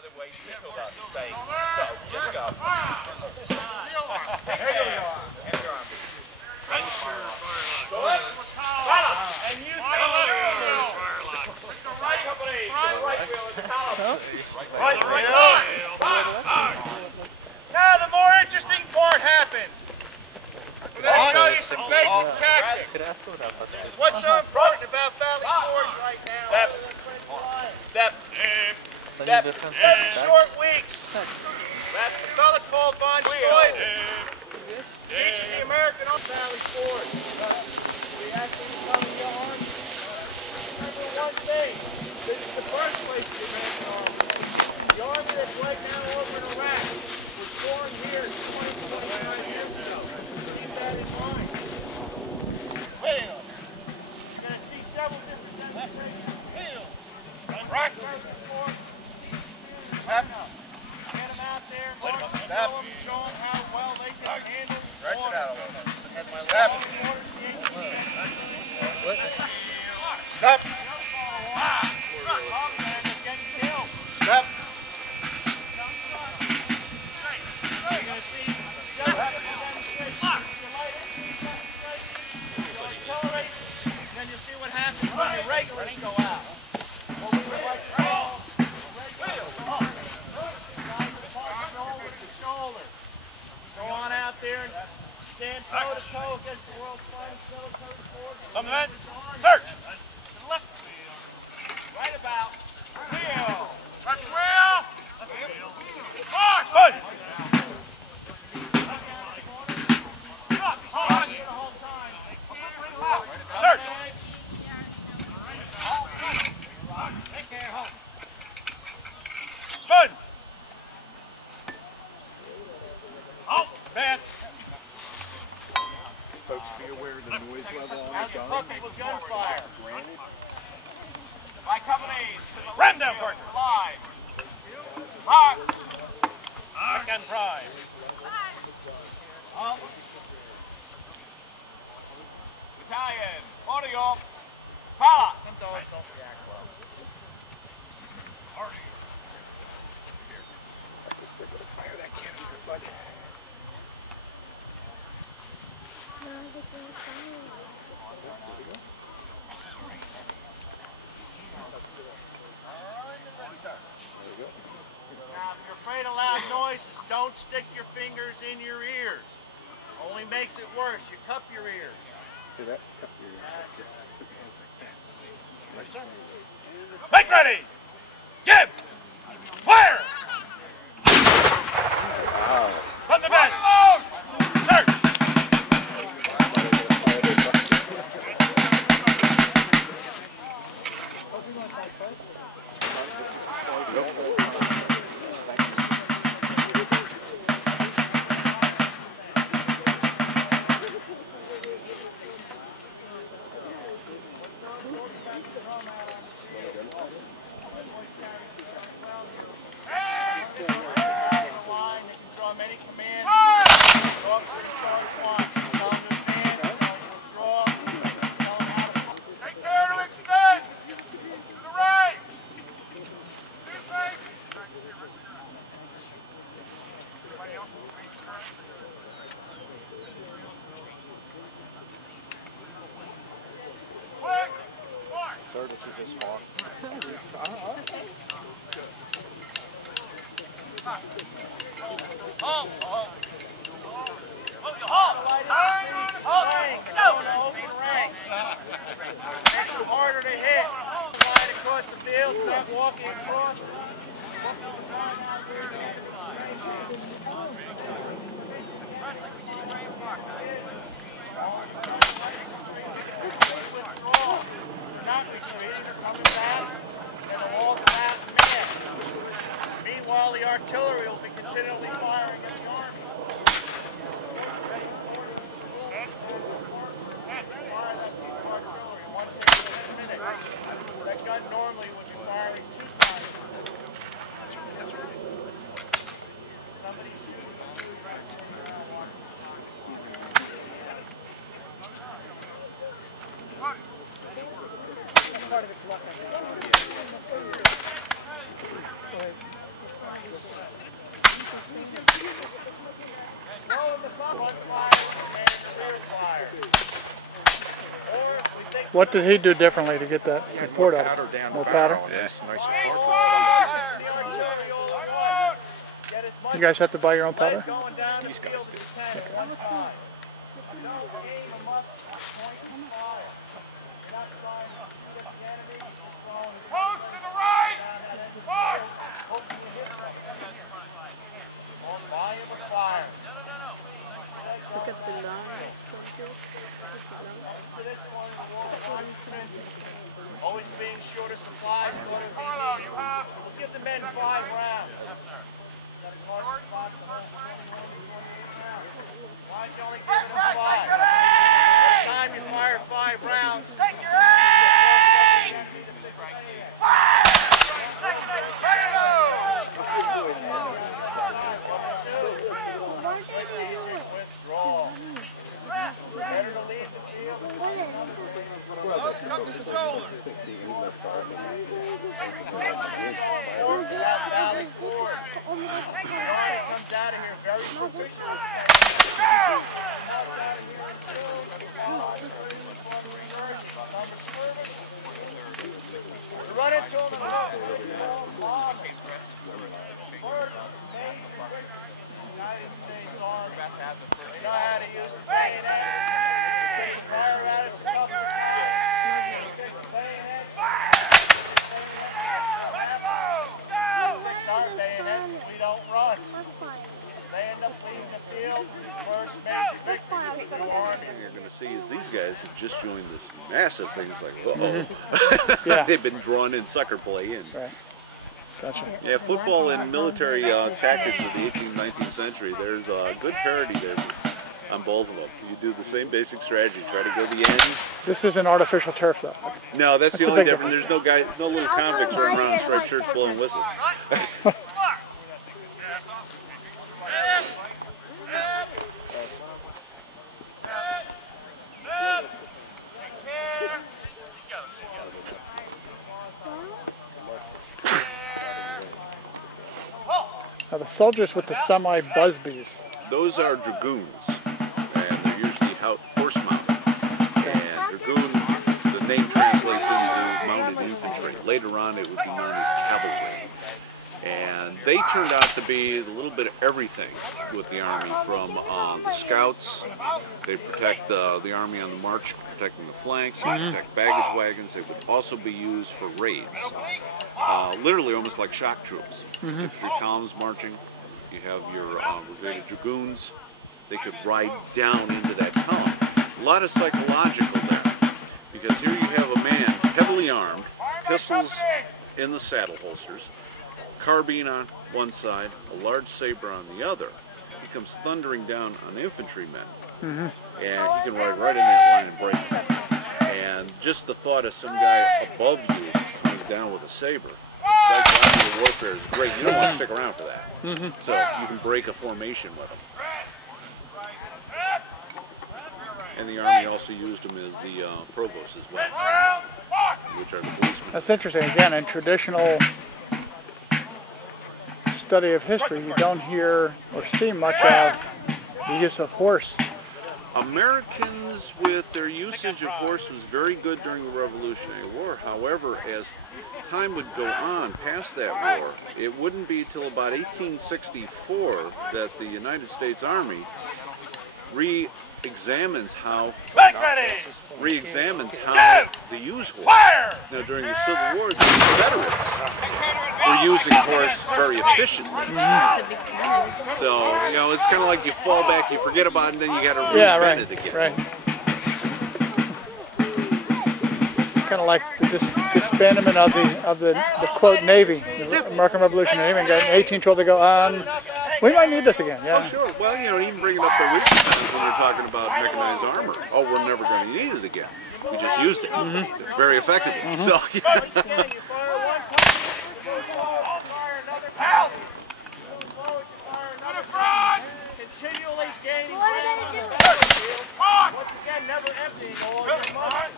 by the way, signaled us saying, go, just go. There you go. And your arm. Good. And you right company. Right wheel at the column. Right wheel. Now the more interesting part happens. We're going to show you some basic tactics. What's so important about Valley Forge right now? Step. Step. Short weeks. That's a fellow called Von Schleuden. Teaches the American on Valley Forge. We actually come to your army. Remember one thing. This is the birthplace of the American Army. The army that's right now over in Iraq was formed here 29 years ago. Keep that in mind. Well, you're going to see several different demonstrations. Right. Get them out there, show them how well they can handle water. Stop. Stop. You're going to see then you'll see what happens when your regulars go out. What we would like to call shoulder to shoulder. Go on out there and stand toe to toe against the world's finest military force. Come on, search. To the left. Right about. Wheel. Left wheel. March. Good. Search. Spun. Advance. Folks, be aware of the noise level on How's the puppet with gunfire? My companies to the Ram down, partner. line. Mark. Second prime. Battalion. Audio. Fala. Some dogs don't react well. Fire that cannon, bud. Now, if you're afraid of loud noises, don't stick your fingers in your ears. Only makes it worse. You cup your ears. See that? Cup your ears. Make ready! Give! Fire! Wow. From the bench! Search! Sir, this is a spot. Makes it harder to hit. Line across the field, start walking across. Not retreating or coming back, and the wall's last man. Meanwhile, the artillery will be continually firing at the army. Fire that piece of artillery, one thing a minute. That gun normally would be firing 2 times. That's right. Somebody shooting. Part of it's luck. Go ahead. What did he do differently to get that report out of it? More powder? Yeah. Nicer You guys have to buy your own powder? These guys do. Post to the right! Push! Volume of fire. Look at the line. Always being short of supplies. Carlo, you have... We'll give the men 5 rounds. Why don't you only give them 5? Every time you fire 5 rounds, take your aim! Fire! Ready to go! Withdraw. Better to leave the field. Up to the shoulder. Valley Ford. Johnny comes out of here very proficient. Run into him and out. United States Army. They know how to use the bayonet. Fire at us a couple of times. Bayonet. Our bayonets, we don't run. They end up leaving the field with the first major victory for the Army. You're going to see is these guys have just joined this massive thing. It's like, uh-oh. Yeah. They've been drawn in sucker play. And Right. Gotcha. yeah, football and military tactics of the 18th, 19th century, there's a good parity there on both of them. You do the same basic strategy, try to go the ends. This isn't artificial turf, though. No, that's the the only big difference. There's no guy, no little convicts running around in striped shirts blowing whistles. Now the soldiers with the semi-busbies. Those are dragoons, and they're usually horse-mounted. And dragoon, the name translates into mounted infantry. Later on, it would be known as cavalry. And they turned out to be a little bit of everything with the Army, from the scouts. They protect the Army on the march, protecting the flanks, they protect baggage wagons. They would also be used for raids. Literally almost like shock troops. Infantry columns marching, you have your brigade dragoons. They could ride down into that column. A lot of psychological there, because here you have a man heavily armed, pistols in the saddle holsters, carbine on one side, a large saber on the other. He comes thundering down on infantrymen, and he can ride right in that line and break them. And just the thought of some guy above you coming down with a saber, psychological warfare is great. You don't want to stick around for that. So you can break a formation with them. And the Army also used them as the provost as well, which are the policemen. That's interesting. Again, in traditional study of history, you don't hear or see much of the use of horse. Americans, with their usage of horse, was very good during the Revolutionary War. However, as time would go on past that war, it wouldn't be till about 1864 that the United States Army re-examines how they use horse. Now, during the Civil War, the Confederates were using horse very efficiently. So, you know, it's kind of like you fall back, you forget about it, and then you got to reinvent it again. Right. Kind of like the disbandment of the quote Navy, the American Revolutionary Navy. In 1812, they go, we might need this again. Yeah. Oh, sure. Well, you know, even bringing up the recent times when we're talking about mechanized armor. Oh, we're never going to need it again. We just used it very effectively. So, yeah. Continually gaining ground on the battlefield. Once again, never emptying all your mind.